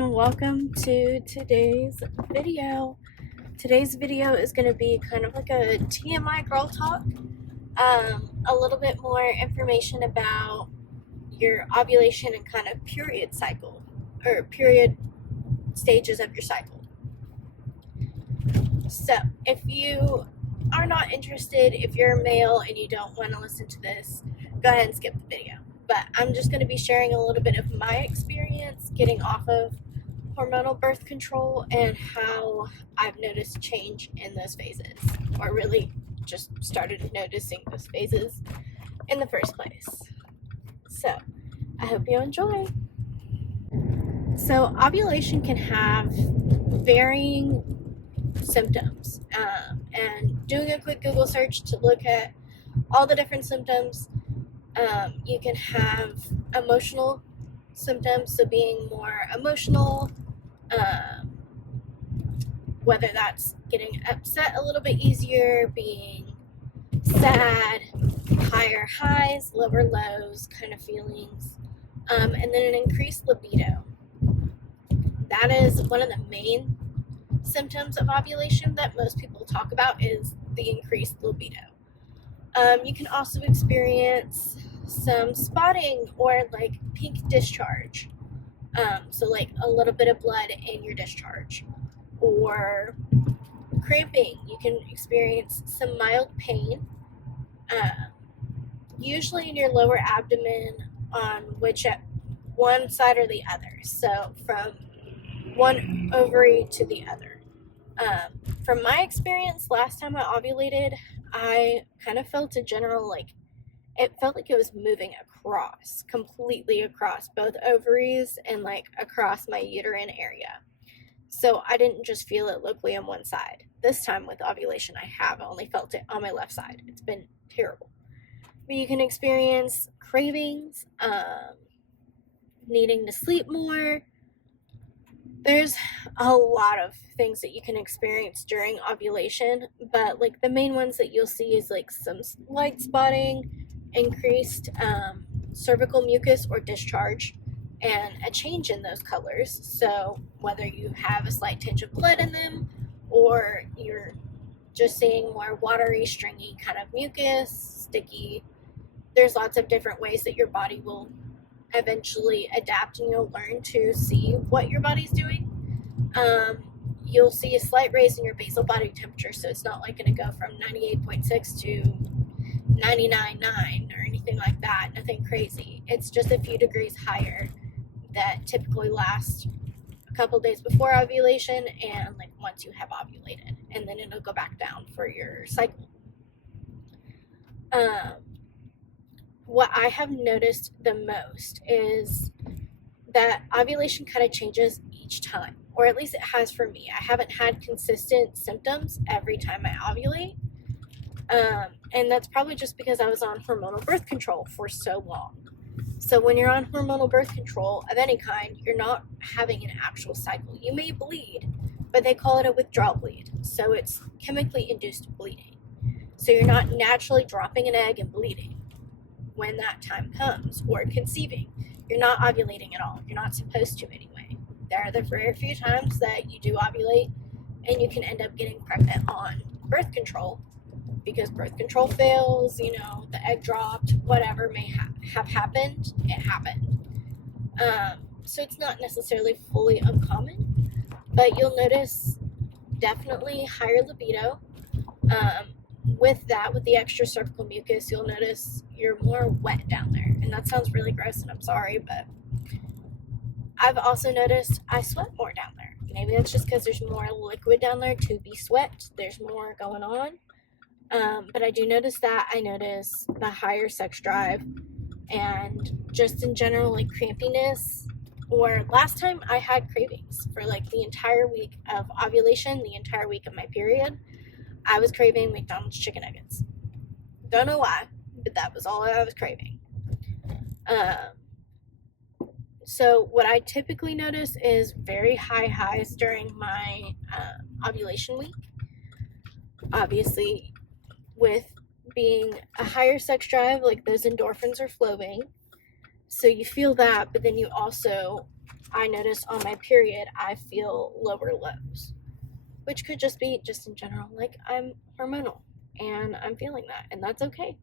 and welcome to today's video. Today's video is going to be kind of like a TMI girl talk. A little bit more information about your ovulation and kind of period cycle or period stages of your cycle. So if you are not interested, if you're a male and you don't want to listen to this, go ahead and skip the video. But I'm just going to be sharing a little bit of my experience getting off of hormonal birth control and how I've noticed change in those phases, or really just started noticing those phases in the first place. So I hope you enjoy. So ovulation can have varying symptoms, and doing a quick Google search to look at all the different symptoms, you can have emotional symptoms, so being more emotional, whether that's getting upset a little bit easier, being sad, higher highs, lower lows kind of feelings, and then an increased libido. That is one of the main symptoms of ovulation that most people talk about, is the increased libido. You can also experience some spotting or like pink discharge, so like a little bit of blood in your discharge, or cramping. You can experience some mild pain, usually in your lower abdomen on one side or the other, so from one ovary to the other. From my experience, last time I ovulated, I kind of felt a general, it felt like it was moving completely across both ovaries and like across my uterine area. So I didn't just feel it locally on one side. This time with ovulation, I have only felt it on my left side. It's been terrible. But you can experience cravings, needing to sleep more. There's a lot of things that you can experience during ovulation, but like the main ones that you'll see is like some light spotting, increased cervical mucus or discharge, and a change in those colors. So whether you have a slight tinge of blood in them, or you're just seeing more watery, stringy kind of mucus, sticky, there's lots of different ways that your body will eventually adapt, and you'll learn to see what your body's doing. You'll see a slight raise in your basal body temperature, so it's not like going to go from 98.6 to 99.9 or anything like that, nothing crazy. It's just a few degrees higher that typically lasts a couple days before ovulation and like once you have ovulated, and then it'll go back down for your cycle. What I have noticed the most is that ovulation kind of changes each time, or at least it has for me. I haven't had consistent symptoms every time I ovulate, and that's probably just because I was on hormonal birth control for so long. So when you're on hormonal birth control of any kind, you're not having an actual cycle. You may bleed, but they call it a withdrawal bleed, so it's chemically induced bleeding. So you're not naturally dropping an egg and bleeding when that time comes, or conceiving. You're not ovulating at all. You're not supposed to anyway. There are the very few times that you do ovulate and you can end up getting pregnant on birth control because birth control fails, the egg dropped, whatever may have happened, it happened. So it's not necessarily fully uncommon, but you'll notice definitely higher libido. With the extra cervical mucus, you'll notice you're more wet down there. And that sounds really gross, and I'm sorry, but I've also noticed I sweat more down there. Maybe that's just because there's more liquid down there to be sweat. There's more going on. But I do notice that. I notice the higher sex drive, and just in general, like crampiness. Or last time I had cravings for like the entire week of ovulation, the entire week of my period. I was craving McDonald's chicken nuggets. Don't know why, but that was all I was craving. So what I typically notice is very high highs during my ovulation week. Obviously, with being a higher sex drive, like those endorphins are flowing. So you feel that, but then you also I notice on my period I feel lower lows, which could just be just in general, like I'm hormonal and I'm feeling that, and that's okay.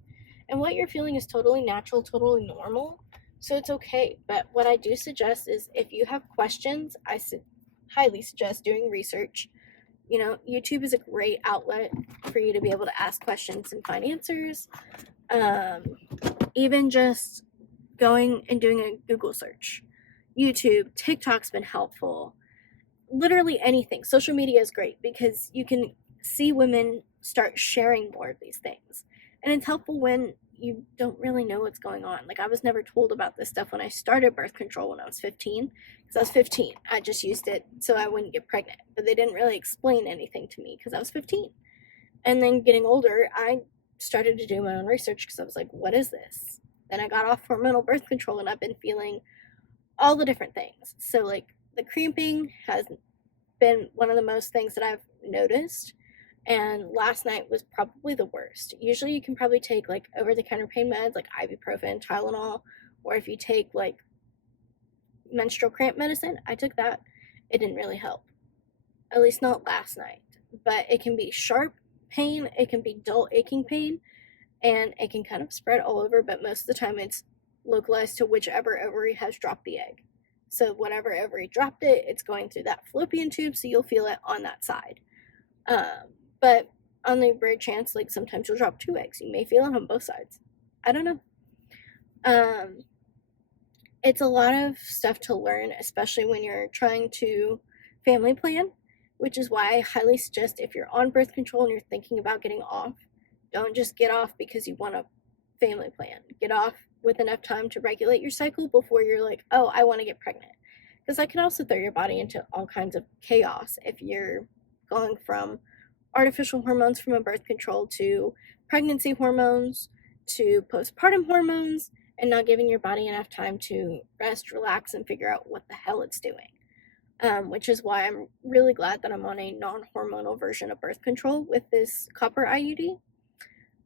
And what you're feeling is totally natural, totally normal, so it's okay. But what I do suggest is if you have questions, highly suggest doing research. You know, YouTube is a great outlet for you to be able to ask questions and find answers. Um, Even just going and doing a Google search. YouTube, TikTok's been helpful. Literally anything. Social media is great because you can see women start sharing more of these things. And it's helpful when you don't really know what's going on. Like, I was never told about this stuff when I started birth control when I was 15. Because I was 15. I just used it so I wouldn't get pregnant. But they didn't really explain anything to me because I was 15. And then getting older, I started to do my own research because I was like, what is this? Then I got off hormonal birth control and I've been feeling all the different things. So, like, the cramping has been one of the most things that I've noticed. And last night was probably the worst. Usually you can probably take like over-the-counter pain meds like ibuprofen, Tylenol, or if you take like menstrual cramp medicine, I took that. It didn't really help. At least not last night. But it can be sharp pain, it can be dull aching pain, and it can kind of spread all over, but most of the time it's localized to whichever ovary has dropped the egg. So whatever ovary dropped it, it's going through that fallopian tube, so you'll feel it on that side. But on the rare chance, like sometimes you'll drop 2 eggs, you may feel it on both sides. I don't know. It's a lot of stuff to learn, especially when you're trying to family plan, which is why I highly suggest if you're on birth control and you're thinking about getting off, don't just get off because you want a family plan. Get off with enough time to regulate your cycle before you're like, oh, I want to get pregnant. Because that can also throw your body into all kinds of chaos if you're going from artificial hormones from a birth control to pregnancy hormones to postpartum hormones and not giving your body enough time to rest, relax, and figure out what the hell it's doing. Which is why I'm really glad that I'm on a non-hormonal version of birth control with this copper IUD.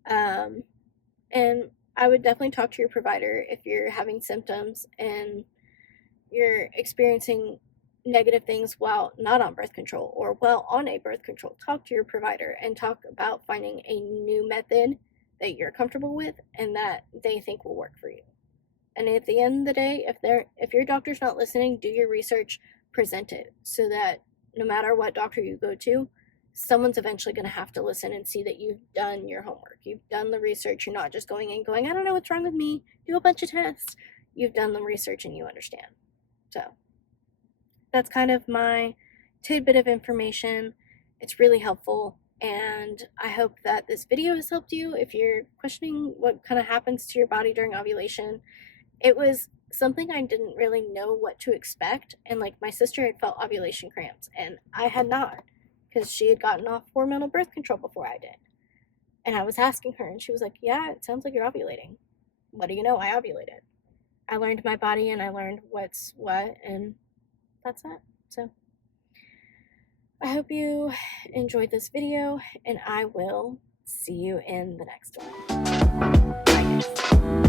And I would definitely talk to your provider if you're having symptoms and you're experiencing negative things while not on birth control or while on a birth control. Talk to your provider and talk about finding a new method that you're comfortable with and that they think will work for you. And at the end of the day, if your doctor's not listening, do your research, present it so that no matter what doctor you go to, someone's eventually going to have to listen and see that you've done your homework. You've done the research. You're not just going and going, I don't know what's wrong with me. Do a bunch of tests. You've done the research and you understand. So that's kind of my tidbit of information. It's really helpful. And I hope that this video has helped you if you're questioning what kind of happens to your body during ovulation. It was something I didn't really know what to expect. And like my sister had felt ovulation cramps and I had not, because she had gotten off hormonal birth control before I did. And I was asking her and she was like, yeah, it sounds like you're ovulating. What do you know? I ovulated. I learned my body and I learned what's what, and that's that. So I hope you enjoyed this video and I will see you in the next one. Bye guys.